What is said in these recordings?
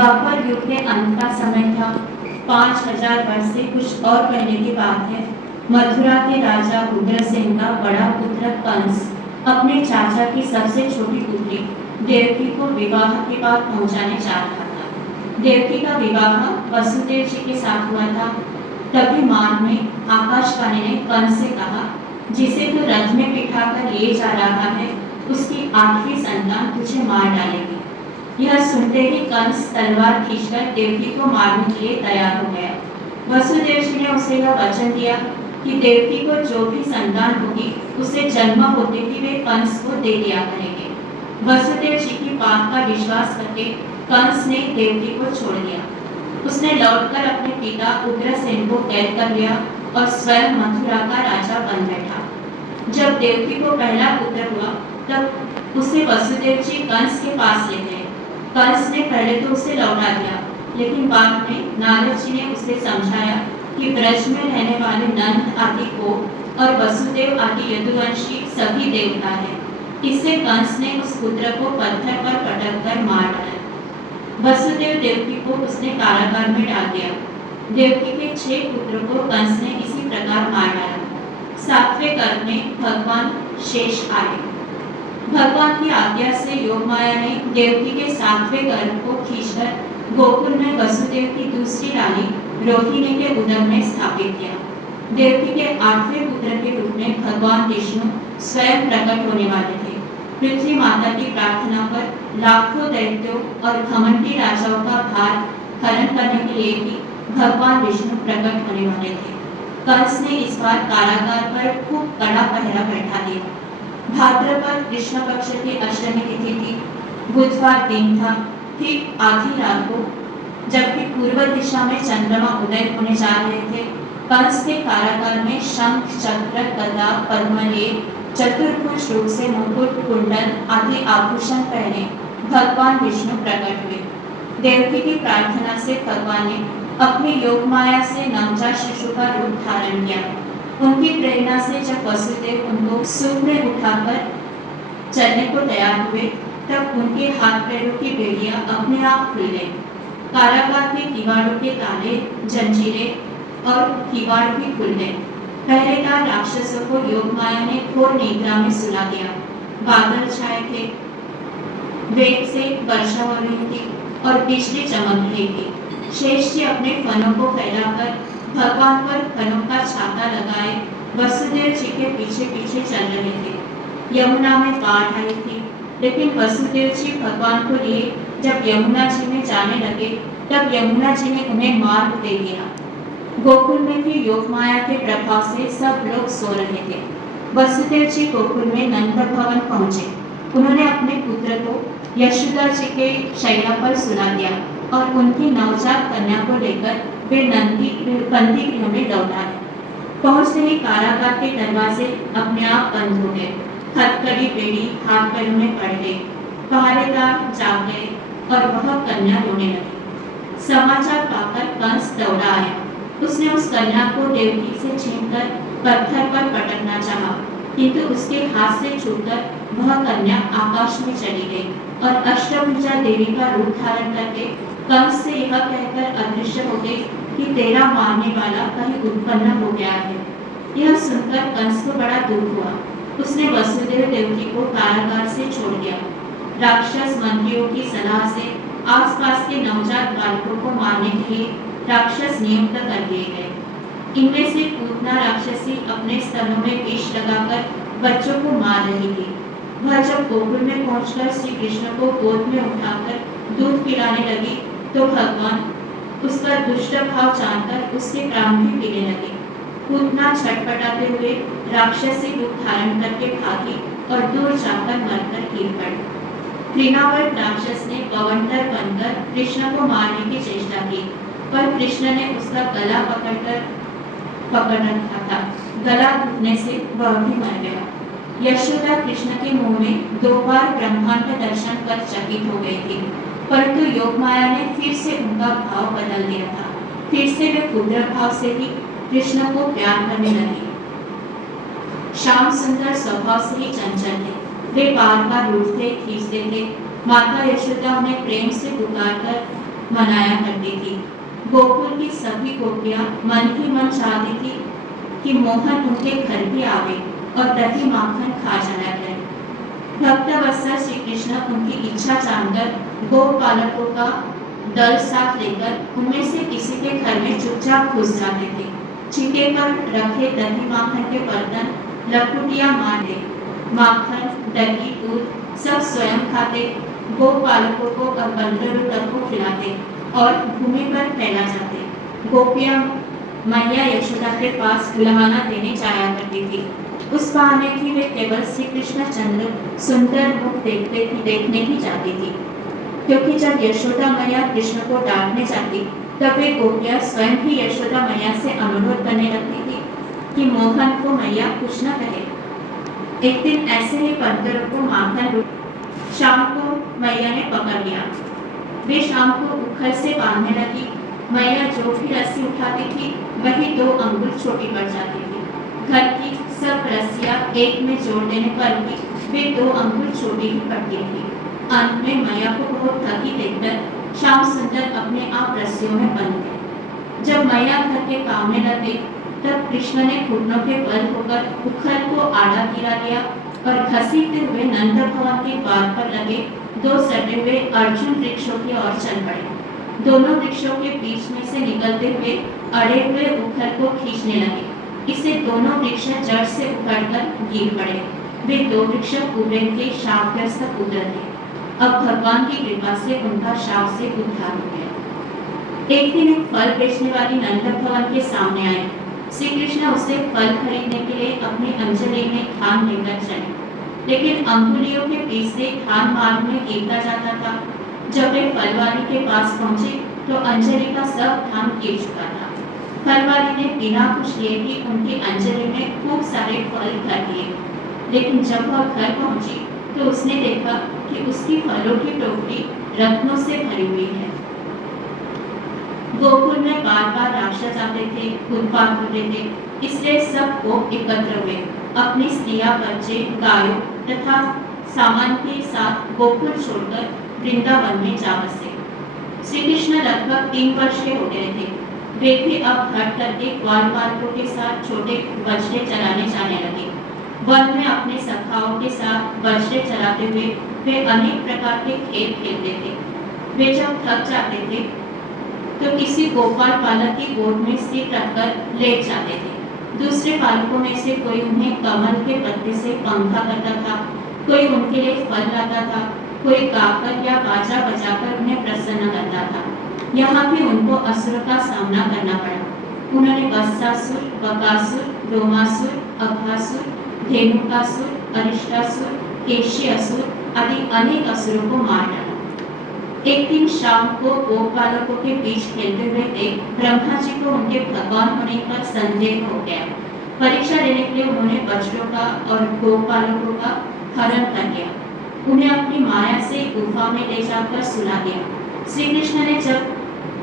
द्वापर युग के अंत का समय था। 5000 वर्ष से कुछ और पहले की बात है। मथुरा के राजा उग्रसेन का बड़ा पुत्र कंस अपने चाचा की सबसे छोटी पुत्री देवकी को विवाह के बाद पहुंचाने जा रहा था। देवकी का विवाह वसुदेव जी के साथ हुआ था। तभी मान में आकाशवाणी ने कंस से कहा, जिसे तू रथ में बिठाकर ले जा रहा है, उसकी 8वीं संतान तुझे मार डालेगी। यह सुनते ही कंस तलवार खींचकर देवकी को मारने के लिए तैयार हो गया। वसुदेव जी ने उसे यह वचन दिया कि देवकी को जो भी संतान होगी उसे जन्म होते ही वे कंस को दे दिया करेंगे। वसुदेव जी की बात का विश्वास करके कंस ने देवकी को छोड़ दिया। उसने लौटकर अपने पिता उग्रसेन को कैद कर लिया और स्वयं मथुरा का राजा बन बैठा। जब देवकी को पहला पुत्र हुआ तब उसे वसुदेव जी कंस के पास ले गए। कंस ने पहले तो उसे लौटा दिया, लेकिन बाद में नारद जी ने उसे समझाया कि ब्रज में रहने वाले नंद आदि को और वसुदेव आदि यदुवंशी सभी देवता हैं। इससे कंस ने उस पुत्र को पत्थर पर पटक कर मार डाला। वसुदेव देवकी को उसने कारागार में डाल दिया। देवकी के 6 पुत्रों को कंस ने इसी प्रकार मार डाला। 7वें गर्भ में भगवान शेष आए। भगवान की आज्ञा से योगमाया ने देवकी के 7वें गर्भ को खींचकर गोकुल में वसुदेव की दूसरी रानी रोहिणी के उदर में स्थापित किया। देवकी के 8वें पुत्र के रूप में भगवान विष्णु स्वयं प्रकट होने वाले थे। पृथ्वी माता की प्रार्थना पर लाखों दैत्यों और घमंडी राजाओं का भार हरण करने के लिए भी भगवान विष्णु प्रकट होने वाले थे। कंस ने इस बार कारागार पर खूब कड़ा पहरा बैठा दिया। भाद्रपद कृष्ण पक्ष की अष्टमी तिथि थी। बुधवार दिन था। ठीक आधी रात को, जबकि पूर्व दिशा में चंद्रमा उदय होने जा रहे थे, कंस के कारागार में शंख, चक्र, गदा, पद्मलेख, चतुर्भुज रूप से मुकुट, कुंडल आदि आभूषण पहने भगवान विष्णु प्रकट हुए। देवकी की प्रार्थना से भगवान ने अपनी योग माया से नवजात शिशु का रूप धारण किया। उनकी प्रेरणा से जब वसुदेव उनको सूप में उठाकर चलने को तैयार हुए, तब उनके हाथ पैरों की बेड़ियां अपने आप खुल गईं। कारागार के किवाड़ों के ताले, जंजीरें और किवाड़ भी खुल गए। पहरेदार राक्षसों को योग माया ने घोर निद्रा में सुला दिया। बादल छाए थे, वेग से वर्षा हो रही थी और बिजली चमक रही थी। शेष जी अपने फनों को फैलाकर भगवान पर फनों का छाता लगाए वसुदेव जी के पीछे पीछे चल रहे थे। यमुना में बाढ़ आई थी, लेकिन वसुदेव जी भगवान को लिए जब यमुना जी में जाने लगे, तब यमुना जी ने उन्हें मार्ग दे दिया। गोकुल में भी योग माया के प्रभाव से सब लोग सो रहे थे। वसुदेव जी गोकुल में नंद भवन पहुंचे। उन्होंने अपने पुत्र को यशोदा जी के शैया पर सुला दिया और उनकी नवजात कन्या को लेकर वे बंदी गृह में लौट आए। पहुंचते ही कारागार के दरवाजे अपने आप बंद हो गए। हथकड़ी बेड़ी हाथ पैरों में पड़ गई। पहरेदार जाग गए और वह कन्या रोने लगी। समाचार पाकर कंस दौड़ा आया। उसने उस कन्या को देवकी से छीनकर पत्थर पर पटकना चाहा, किंतु उसके हाथ से छूटकर वह कन्या आकाश में चली गई और अष्टभुजा देवी का रूप धारण करके कंस से यह कहकर अदृश्य हो गई कि तेरा मारने वाला कहीं उत्पन्न हो गया है। यह सुनकर कंस को बड़ा दुख हुआ। उसने वसुदेव देवकी को कारागार से छोड़ दिया। राक्षस मंत्रियों की सलाह से आसपास के नवजात बालकों को मारने के लिए राक्षस नियुक्त कर दिए गए। इनमें से पूतना राक्षसी अपने स्तनों में विष लगाकर बच्चों को मार रही थी। वह जब गोकुल में पहुंचकर श्री कृष्ण को गोद में उठाकर दूध पिलाने लगी, तो भगवान उसका दुष्ट भाव जानकर उसके प्राण भी पीने लगे। पूतना छटपटाते हुए राक्षसी रूप धारण करके भागी और दूर जाकर मरकर गिर पड़ी। घृणावर्त राक्षस ने गवंडर बनकर कृष्ण को मारने की चेष्टा की, पर कृष्ण ने उसका गला पकड़ रखा था। गला घुटने से वह भी मर गया। यशोदा कृष्ण के मुंह में 2 बार ब्रह्मांड दर्शन कर चकित हो गई थी, परंतु योग माया ने फिर से उनका भाव बदल दिया था। फिर से वे पुत्र भाव से ही कृष्ण को प्यार करने लगे। श्याम सुंदर स्वभाव से ही चंचल थे। वे बार बार रूठते खींचते थे। माता यशोदा उन्हें प्रेम से पुकारकर मनाया करती थी। गोकुल की सभी गोपियां मन ही मन चाहती थी कि मोहन उनके घर भी आवे और दही माखन खा जाया करे। भक्तवत्सल श्री कृष्ण उनकी इच्छा जानकर गोपालकों का दल साथ लेकर उनमें से किसी के घर में चुपचाप घुस जाते थे। छिके पर रखे दही माखन के बर्तन लखुटिया मारते, माखन दही दूध सब स्वयं खाते, गोपालकों को और बंदरों तक को खिलाते और भूमि पर फैला जाते। गोपियां मैया यशोदा के पास बुलाना देने जाया करती थी। उस बहाने भी वे केवल श्री कृष्ण चंद्र सुंदर मुख देखने ही जाती थी, क्योंकि जब यशोदा मैया कृष्ण को डांटने जाती तब वे गोपियां स्वयं ही यशोदा मैया से अनुरोध करने लगती थी कि मोहन को मैया कुछ न कहे। एक दिन ऐसे ही बंदरों को माखन शाम को मैया ने पकड़ लिया। वे शाम को उखल से बांधने लगी। मैया जो भी रस्सी उठाती थी वही 2 अंगुल छोटी पड़ जाती थी। घर की सब रस्सियां एक में जोड़ देने पर भी वे 2 अंगुल छोटी ही पड़ती थी। अंत में मैया को बहुत थकी देखकर श्याम सुंदर अपने आप रस्सियों में बंध गए। जब मैया घर के काम में लगे तब कृष्ण ने घुटनों के बल होकर उखल को आड़ा गिरा लिया और घसीटते हुए नंद भवन के द्वार पर लगे 2 सटे हुए अर्जुन वृक्षों की ओर चल पड़े। दोनों वृक्षों के बीच में से निकलते हुए अड़े हुए उखल को खींचने लगे। इससे दोनों वृक्ष जड़ से उखड़कर गिर पड़े। वे 2 वृक्ष कुबेर के शापग्रस्त पुत्र थे। अब भगवान की कृपा से उनका शाप से उद्धार हो गया। एक दिन एक फल बेचने वाली नंद भवन के सामने आई। श्री कृष्ण उसे फल खरीदने के लिए अपनी अंजलि में धान लेकर चले, लेकिन अंगुलियों के बीच से धान मार्ग में गिरता जाता था। जब वे फल वाली के पास पहुंचे तो अंजलि का सब धान गिर चुका था। फल वाली ने बिना कुछ लिए ही उनकी अंजलि में खूब सारे फल भर दिए, लेकिन जब वह घर पहुंची तो उसने देखा कि उसकी फलों की टोकरी रत्नों से भरी हुई है। गोकुल में बार बार राक्षस आते थे, उत्पात होते थे, इसलिए सब लोग एकत्र हुए। अपनी स्त्रियां, बच्चे, गायों तथा सामान के साथ गोकुल छोड़कर वृंदावन में जा बसे। श्री कृष्ण लगभग 3 वर्ष के हो गए थे। वे भी अब हट करके ग्वालपालकों के साथ छोटे बछड़े चराने जाने लगे। वन में अपने सखाओं के साथ बछड़े चराते हुए वे अनेक प्रकार के खेल खेलते थे। वे जब थक जाते थे तो किसी गोपाल पालक की गोद में सिर रखकर लेट जाते थे। दूसरे पालकों में से कोई उन्हें कमल के पत्ते से पंखा करता था, कोई उनके लिए फल लाता था, कोई गाकर या बाजा बजाकर उन्हें प्रसन्न करता था। यहाँ भी उनको असुरों का सामना करना पड़ा। उन्होंने वत्सासुर, बकासुर, रोमासुर, अघासुर, धेनुकासुर, अरिष्टासुर, केशियासुर आदि अनेक असुरों को मार डाला। एक दिन शाम को गोपालकों के बीच खेलते हुए देख ब्रह्मा जी को उनके भगवान होने पर संदेह हो गया। परीक्षा लेने के लिए उन्होंने बछड़ों का और गोपालकों का हरण कर लिया। उन्हें अपनी माया से गुफा में ले जाकर सुला दिया। श्री कृष्ण ने जब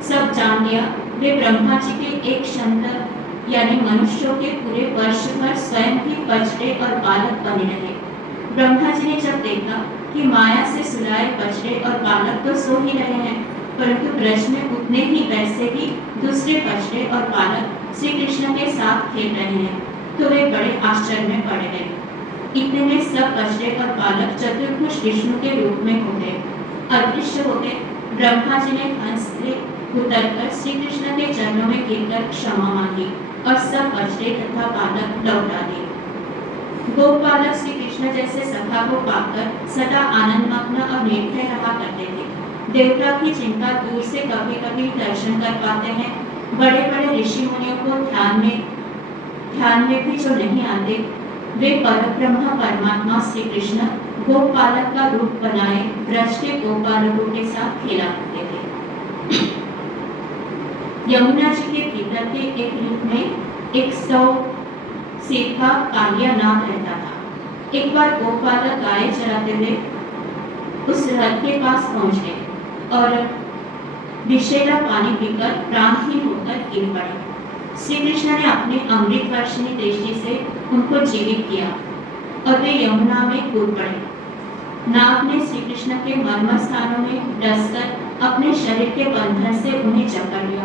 सब जान लिया, वे ब्रह्मा जी के एक शंकर यानी मनुष्यों के पूरे वर्ष भर स्वयं ही बछड़े और बालक बने रहे। ब्रह्मा जी ने जब देखा कि माया से सुलाए बछड़े और बालक तो सो ही रहे हैं, परंतु ब्रज में उतने ही वैसे ही दूसरे बछड़े और बालक श्री कृष्ण के साथ खेल रहे हैं, तो वे बड़े आश्चर्य में पड़ गए। इतने में सब बछड़े और बालक चतुर्भुज विष्णु के रूप में हो गए, अदृश्य हो गए। ब्रह्मा जी ने हंस से उतरकर श्री कृष्ण के चरणों में गिरकर क्षमा मांगी और सब बछड़े तथा बालक लौटा दिए। गोपालक श्री कृष्ण जैसे सखा को पाकर सदा आनंदमग्न और निर्भय रहा करते थे। देवता की चिंता दूर से कभी कभी दर्शन कर पाते हैं। बड़े बड़े ऋषि मुनियों को ध्यान में भी जो नहीं आते, वे परब्रह्म परमात्मा श्री कृष्ण गोपालक का रूप बनाए ब्रज के गोपालकों के साथ खेला करते थे। यमुना जी के भीतर के एक रूप में 100 सीधा कालिया नाग रहता था। एक बार गोपालक गाय चराते हुए उस रथ के पास पहुंच गए और विषैला पानी पीकर प्राणहीन होकर गिर पड़े। श्री कृष्ण ने अपने अमृत वर्षिणी दृष्टि से उनको जीवित किया और वे यमुना में कूद पड़े। नाग ने श्री कृष्ण के मर्म स्थानों में डसकर अपने शरीर के बंधन से उन्हें जकड़ लिया।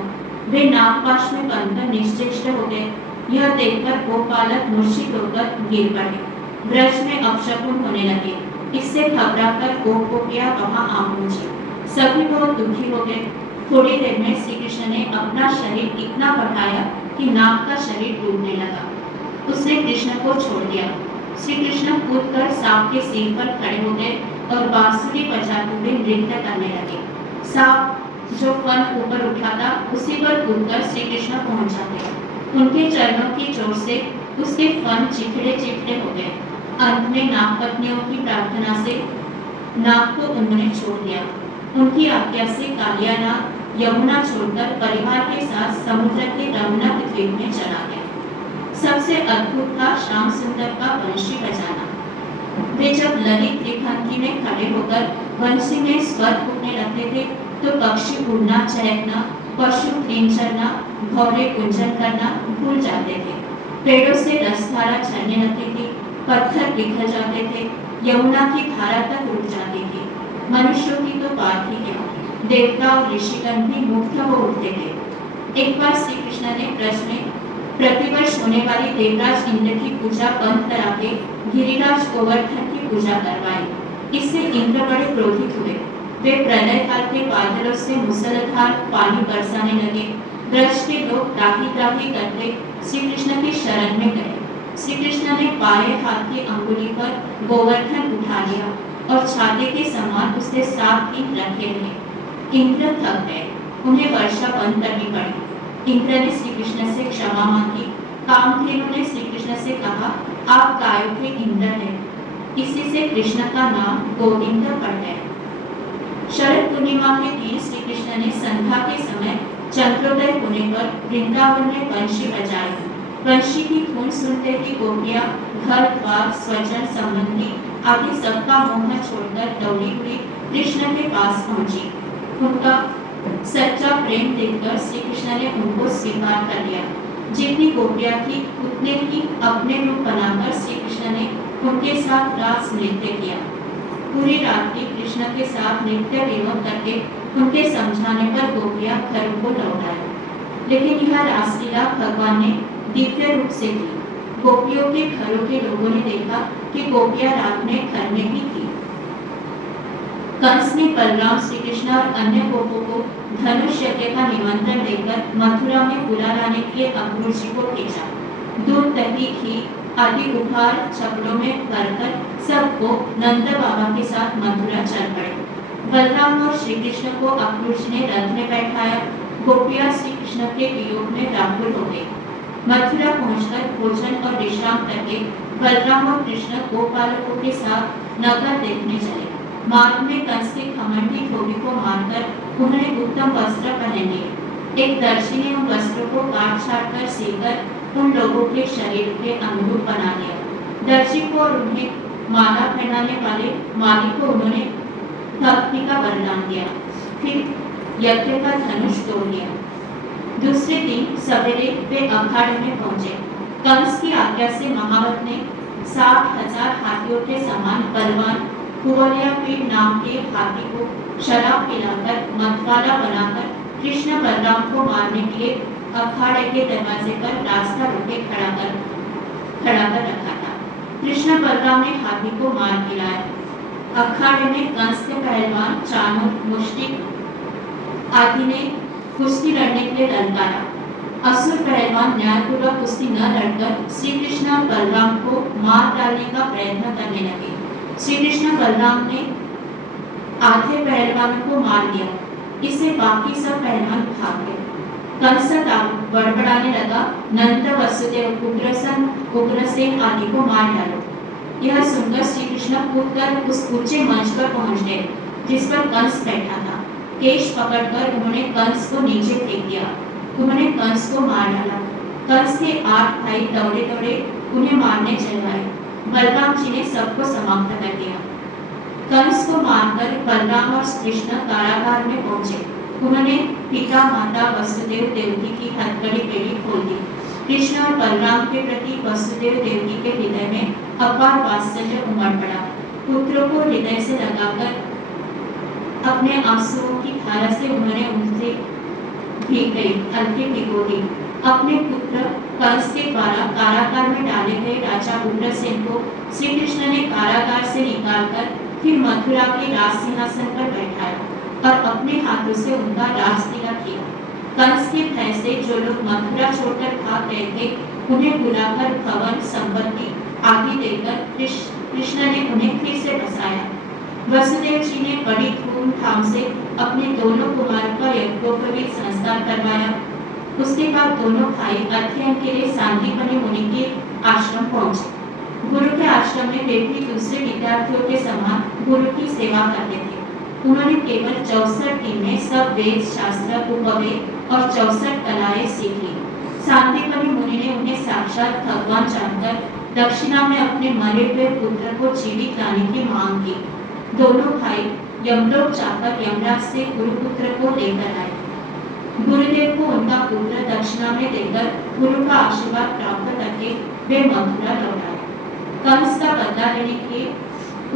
वे नागपाश में बंधकर निश्चेष्ट हो गए। यह देखकर गोपालक मूर्छित होकर गिर पड़े। ब्रज में अपशकुन होने लगे। इससे घबराकर गोपियां वहां आ पहुंची। सभी बहुत दुखी हो गए। थोड़ी देर में श्री कृष्ण ने अपना शरीर इतना बढ़ाया कि नाग का शरीर डूबने लगा। उसने कृष्ण को छोड़ दिया। श्री कृष्ण कूदकर सांप के सिर पर खड़े हो गए और बांसुरी बजाते हुए नृत्य करने लगे। सांप जो फन ऊपर उठा था उसी पर कूदकर श्री कृष्ण पहुंच जाते। उनके चरणों की जोर से उसके फन चिथड़े चिथड़े हो गए। अंत में नागपत्नियों की प्रार्थना से नाग को उन्होंने छोड़ दिया। उनकी आज्ञा से कालिया नाग यमुना छोड़कर परिवार के साथ समुद्र के रघुनाथ द्वीप में चला गया। सबसे अद्भुत था श्याम सुंदर का वंशी बजाना। वे जब ललित त्रिभंगी में खड़े होकर वंशी में स्वर फूकने लगते थे तो पक्षी उड़ना चहकना, पशु क्रींचना, भौरे गुंजन करना भूल जाते थे। पेड़ों से रसधारा झरने लगती थी, पत्थर पिघल जाते थे, यमुना की धारा तक रुक जाती थी। मनुष्यों की तो बात ही क्या, देवता और ऋषिगण भी मुग्ध हो उठते थे। एक बार श्री कृष्ण ने ब्रज में प्रतिवर्ष होने वाली देवराज इंद्र की पूजा बंद करा के गिरिराज गोवर्धन की पूजा करवाई। इससे इंद्र बड़े क्रोधित हुए। वे प्रलय काल के बादलों से मुसलधार पानी बरसाने लगे। ब्रज के लोग त्राही त्राही करते श्री कृष्ण की शरण में गए। श्री कृष्ण ने बाएं हाथ की अंगुली पर गोवर्धन उठा लिया और छाते के समान उससे 7 दिन रखे रहे। इंद्र थक गए, उन्हें वर्षा बंद करनी पड़ी। इंद्र ने श्री कृष्ण से क्षमा मांगी। कामधेनु ने श्री कृष्ण से कहा, आप गायों के इंद्र हैं। इसी से कृष्ण का नाम गोविंद पड़ गया। शरद पूर्णिमा के दिन श्री कृष्ण ने संध्या के समय चंद्रोदय होने पर वृंदावन में वंशी बजाई। वंशी की धुन सुनते ही गोपियां घर द्वार स्वजन संबंधी आदि सबका मोह छोड़कर दौड़ी हुई कृष्ण के पास पहुंची। उनका सच्चा प्रेम देखकर श्री कृष्ण ने उनको स्वीकार कर लिया। जितनी गोपियां थी उतने ही अपने रूप बनाकर श्री कृष्ण ने उनके साथ रास नृत्य किया। पूरी रात्रि कृष्ण के साथ नृत्य विनोद करके उनके समझाने पर गोपियां घरों को लौट आई। लेकिन यह रासलीला भगवान ने दिव्य रूप से की। गोपियों के घरों के लोगों ने देखा कि गोपियां रात में घर में भी थी। कंस ने बलराम, श्री कृष्ण और अन्य गोपों को धनुष यज्ञ का निमंत्रण देकर मथुरा में बुला लाने के लिए अक्रूर जी को भेजा। दूध, दही, घी आदि उपहार छपड़ों में भरकर सबको नंद बाबा के साथ मथुरा चल पड़े। बलराम और श्री कृष्ण को अक्रूर जी ने रथ में बैठाया। गोपियां श्री कृष्ण के वियोग में व्याकुल हो गई। मथुरा पहुंचकर भोजन और विश्राम करके बलराम और कृष्ण गोपालकों के साथ नगर देखने चले। मार्ग में कंस के घमंडी धोबी को मारकर उन्हें उत्तम वस्त्र पहन लिए। एक दर्शी ने उन वस्त्रों को काट छाट कर सीकर उन लोगों के शरीर के अनुरूप बना लिया। दर्शी को और उन्हें माला पहनाने वाले माली को उन्होंने भक्ति का वरदान दिया। फिर यज्ञ का धनुष तोड़ लिया। दूसरे दिन सवेरे वे अखाड़े में पहुंचे। कंस की आज्ञा से महावत ने 60,000 हाथियों के समान बलवान कुवलयापीठ नाम के हाथी को शराब पिलाकर मतवाला बनाकर कृष्ण बलराम को मारने के लिए अखाड़े के दरवाजे पर रास्ता रोके खड़ा कर रखा था। कृष्ण बलराम ने हाथी को मार गिराया। अखाड़े में कंस के पहलवान चाणूर, मुष्टिक आदि ने कुश्ती लड़ने के लिए ललकारा। असुर पहलवान न्यायपूर्वक कुश्ती न लड़कर श्री कृष्ण और बलराम को मार डालने का प्रयत्न करने लगे। श्री कृष्ण बलराम ने आधे पहलवानों को मार दिया। इससे बाकी सब पहलवान भाग गए। कंस बड़बड़ाने लगा, नंद, वसुदेव, उग्रसेन आदि को मार डालो। यह सुनकर श्री कृष्ण कूदकर उस ऊंचे मंच पर पहुंच गए जिस पर कंस बैठा था। केश पकड़कर उन्होंने कंस को नीचे फेंक दिया। उन्होंने कंस को मार डाला। कंस के 8 भाई दौड़े दौड़े उन्हें मारने चले आए। बलराम जी ने सबको समाप्त कर दिया। कंस को मारकर बलराम और कृष्ण कारागार में पहुंचे। उन्होंने पिता, माता, वसुदेव देवकी की हथकड़ी बेड़ी खोल दी। कृष्ण और बलराम के प्रति वसुदेव देवकी के हृदय में अपार वात्सल्य उमड़ पड़ा। पुत्रों को हृदय से लगाकर अपने आंसुओं की धारा से उन्होंने उनसे भीग गई, हल्की भिगो दी। अपने पुत्र कंस के द्वारा कारागार में डाले गए राजा उग्रसेन को श्री कृष्ण ने कारागार से निकालकर फिर मथुरा के राज सिंहासन पर बैठाया और अपने हाथों से उनका राज तिलक किया। कंस के भय से जो लोग मथुरा छोड़कर भाग गए थे, उन्हें बुलाकर भवन संपत्ति आदि देकर कृष्ण ने उन्हें फिर से बसाया। वसुदेव जी ने बड़ी धूमधाम से अपने दोनों कुमारों का यज्ञोपवीत संस्कार करवाया। उसके बाद दोनों भाई अध्ययन के लिए सांदीपनि मुनि के आश्रम पहुंचे। गुरु के आश्रम में वे भी दूसरे विद्यार्थियों के समान गुरु की सेवा करते थे। उन्होंने केवल 64 दिन में सब वेद शास्त्र उपवेद और 64 कलाएं सीखी। सांदीपनि मुनि ने उन्हें साक्षात भगवान जानकर दक्षिणा में अपने मरे हुए पुत्र को जीवित लाने की मांग की। दोनों भाई यमलोक जाकर यमराज से गुरुपुत्र को लेकर आए। गुरुदेव को उनका पुत्र दक्षिणा में देकर गुरु का आशीर्वाद प्राप्त करके वे मथुरा लौट आए। कंस का बदला लेने के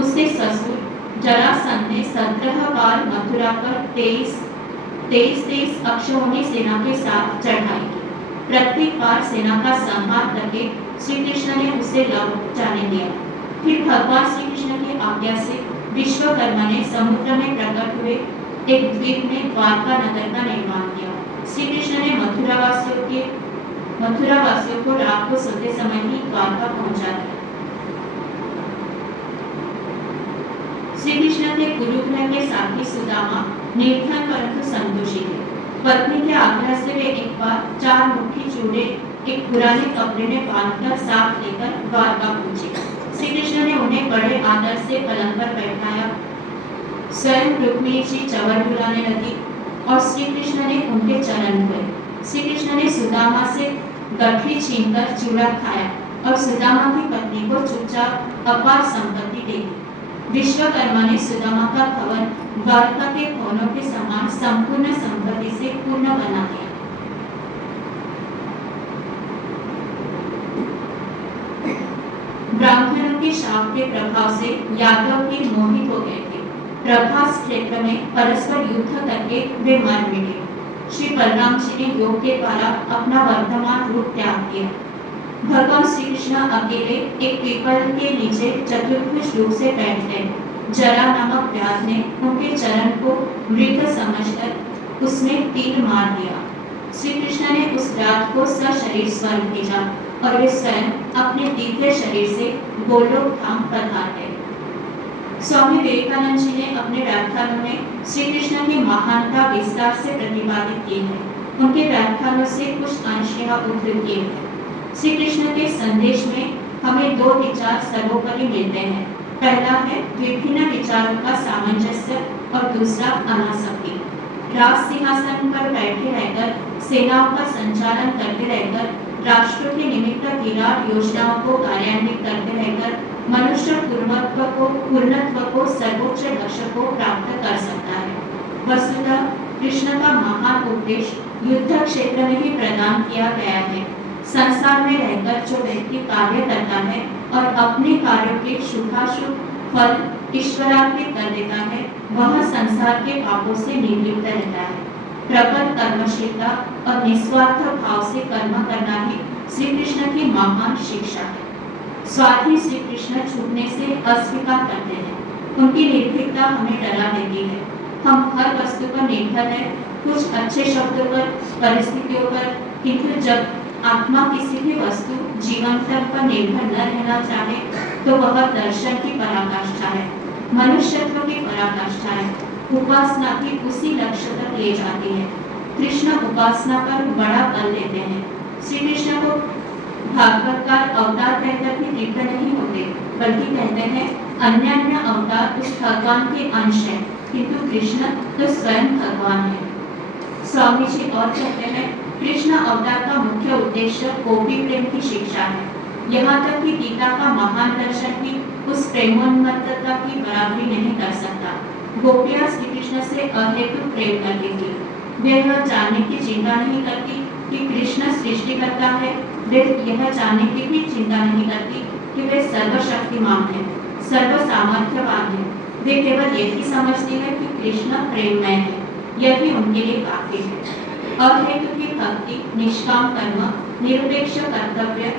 उसके ससुर जरासंध ने 17 बार मथुरा पर 23 अक्षौहिणी सेना के साथ चढ़ाई की। प्रत्येक बार सेना का संहार करके श्री कृष्ण ने उसे लौट जाने दिया। फिर भगवान श्री कृष्ण की आज्ञा से विश्वकर्मा ने समुद्र में प्रकट हुए एक द्वीप में द्वारका नगर का निर्माण किया। श्री कृष्ण ने मथुरा वासियों को रात को सोते समय ही द्वारका पहुंचा दिया। श्री कृष्ण के गुरुग्रह के साथी सुदामा निर्धन परंतु संतोषी थे। पत्नी के आग्रह से वे एक बार 4 मुट्ठी चूड़े एक पुराने कपड़े में बांधकर साथ लेकर द्वारका पहुंचे। श्री कृष्ण ने उन्हें बड़े आदर से पलंग पर बैठाया। स्वयं रुक्मिणी जी चवर डुलाने लगी और श्री कृष्ण ने उनके चरण धोए। श्री कृष्ण ने सुदामा से गठरी छीनकर चूड़ा खाया और सुदामा की पत्नी को चुपचाप अपार संपत्ति दे दी। विश्वकर्मा ने सुदामा का भवन द्वारका के भवनों के समान संपूर्ण संपत्ति से पूर्ण बना दिया। ब्राह्मणों के शाप के प्रभाव से यादव भी मोहित हो गए थे। प्रभास क्षेत्र में परस्पर युद्ध करके वे मर मिटे। श्री बलराम जी ने योग के द्वारा अपना वर्तमान रूप त्याग किया। भगवान श्री कृष्ण अकेले एक पीपल के नीचे चतुर्भुज रूप से बैठ गए। जरा नामक व्याध ने उनके चरण को मृत समझकर उसमें तीर मार दिया। श्री कृष्ण ने उस व्याध को सशरीर स्वर्ग भेजा और वे स्वयं अपने दिव्य शरीर से गोलोक धाम पधार गए। स्वामी विवेकानंद जी ने अपने व्याख्यानों में श्री कृष्ण की महानता विस्तार से प्रतिपादित की है। उनके व्याख्यानों से कुछ अंश यहाँ उद्धृत किए हैं। श्री कृष्ण के संदेश में हमें 2 विचार सर्वोपरि मिलते हैं। पहला है विभिन्न विचारों का सामंजस्य और दूसरा अनासक्ति। राज सिंहासन पर बैठे रहकर सेनाओं का संचालन करते रहकर राष्ट्र के निमित्त विराट योजनाओं को कार्यान्वित करते रहकर मनुष्य पूर्णत्व को सर्वोच्च लक्ष्य को प्राप्त कर सकता है। वस्तुतः कृष्ण का महान उपदेश युद्ध क्षेत्र में ही प्रदान किया गया है। संसार में रहकर जो व्यक्ति कार्य करता है और अपने कार्यों के शुभाशुभ फल ईश्वरार्पित कर देता है, वह संसार के पापों से निर्लिप्त रहता है। प्रबल कर्मशीलता और निस्वार्थ भाव से कर्म करना ही श्री कृष्ण की महान शिक्षा है। स्वार्थी श्री कृष्ण छूटने से अस्वीकार करते हैं। उनकी निर्भीकता हमें डरा देती है। हम हर वस्तु पर निर्भर है, कुछ अच्छे शब्दों पर, परिस्थितियों पर, किंतु जब आत्मा किसी भी वस्तु जीवन तक पर निर्भर न रहना चाहे तो वह दर्शन की पराकाष्ठा है, मनुष्यत्व की पराकाष्ठा है। उपासना भी उसी लक्ष्य तक ले जाती है। कृष्ण उपासना पर बड़ा बल देते हैं। श्री कृष्ण को भागवतकार अवतार कहकर भी तृप्त नहीं होते, बल्कि कहते हैं अन्य अन्य अवतार उस भगवान के अंश है, किंतु कृष्ण तो स्वयं भगवान है। स्वामी जी और कहते हैं कृष्ण अवतार का मुख्य उद्देश्य गोपी प्रेम की शिक्षा है। यहाँ तक कि गीता का महान दर्शन भी उस प्रेमोन्मत्तता की बराबरी नहीं कर सकता। गोपियां श्री कृष्ण से अहेतुक प्रेम करती थी। वे यह जानने की चिंता नहीं करती कि कृष्ण सृष्टि करता है। वे यह जानने की भी चिंता नहीं करती कि वे सर्वशक्तिमान है, सर्व सामर्थ्यवान है। वे केवल यही समझते हैं कि कृष्ण प्रेममय है, यही उनके लिए काफी है। और हेतु की भक्ति, निष्काम कर्म, निरपेक्ष कर्तव्य,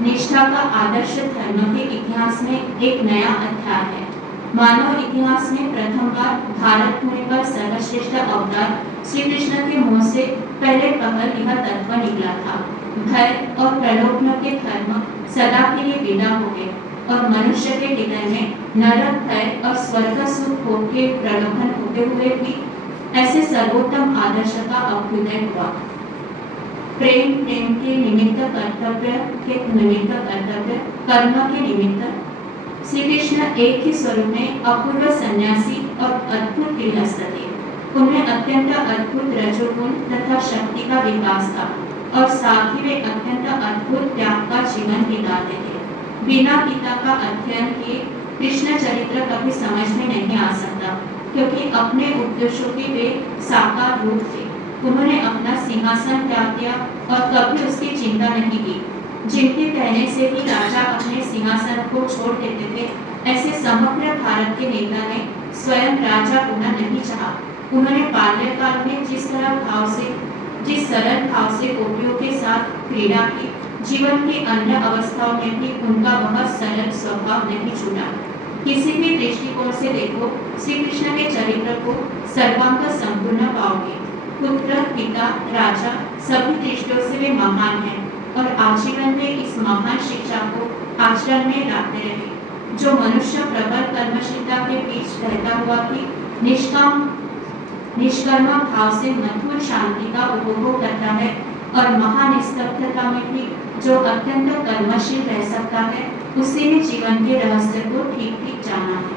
निष्ठा का आदर्श धर्म के इतिहास में एक नया अध्याय है। मानव इतिहास में प्रथम बार भारत भूमि पर सर्वश्रेष्ठ अवतार श्री कृष्ण के मुंह से पहले पहल यह तत्व निकला था। भय और प्रलोभन के धर्म सदा के लिए विदा हो गए और मनुष्य के हृदय में नरक भय और स्वर्ग सुख भोग के प्रलोभन होते हुए भी ऐसे सर्वोत्तम आदर्श का अभ्युदय हुआ। प्रेम के निमित्त कर्तव्य, कर्म के निमित्त श्री कृष्ण एक ही स्वरूप में अपूर्व सन्यासी और अद्भुत गृहस्थ थे। उनमें अत्यंत अद्भुत रजोगुण तथा शक्ति का विकास था और साथ ही वे अत्यंत अद्भुत त्याग का जीवन बिताते थे। बिना गीता का अध्ययन किए कृष्ण चरित्र कभी समझ में नहीं आ सकता, क्योंकि अपने उपदेशों के वे साकार रूप थे। उन्होंने अपना सिंहासन त्याग दिया और कभी उसकी चिंता नहीं की। जिनके कहने से ही राजा अपने सिंहासन को छोड़ देते थे, ऐसे समग्र भारत के नेता ने स्वयं राजा होना नहीं चाहा। उन्होंने बाल्यकाल में जिस सरल भाव से गोपियों के साथ क्रीड़ा की, जीवन की अन्य अवस्थाओं में भी उनका वह सरल स्वभाव नहीं छूटा। किसी भी दृष्टिकोण से देखो, श्री कृष्ण के चरित्र को सर्वांग संपूर्ण पाओगे। पुत्र, पिता, राजा, सभी दृष्टियों से वे महान हैं और आजीवन में इस महान शिक्षा को आचरण में लाते रहे। जो मनुष्य प्रबल कर्मशीलता के बीच रहता हुआ भी निष्कर्म भाव से मधुर शांति का उपभोग करता है और महानिस्तब्धता में भी जो अत्यंत कर्मशील रह सकता है, उसी ने जीवन के रहस्य को ठीक ठीक जाना है।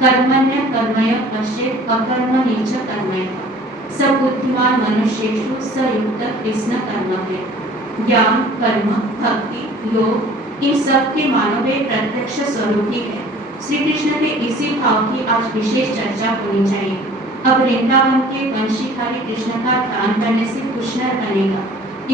कर्मण्य कर्मय पश्चेत् अकर्मण्येच कर्मय। सब बुद्धिमान मनुष्येषु सयुक्त कृष्ण कर्म है। ज्ञान, कर्म, भक्ति, योग, इन सब के मानव प्रत्यक्ष स्वरूप ही है। श्री कृष्ण के इसी भाव की आज विशेष चर्चा होनी चाहिए। अब वृंदावन के वंशीधारी कृष्ण का ध्यान करने से कुछ न बनेगा,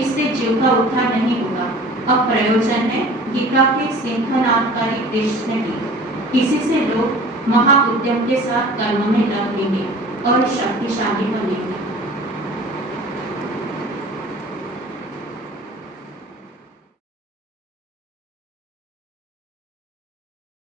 इससे जीव का उद्धार नहीं होगा। अब प्रयोजन है गीता के सिंहनादकारी कृष्ण की। इसी से लोग महाउद्यम के साथ कर्म में लग लेंगे और शक्तिशाली बनेंगे।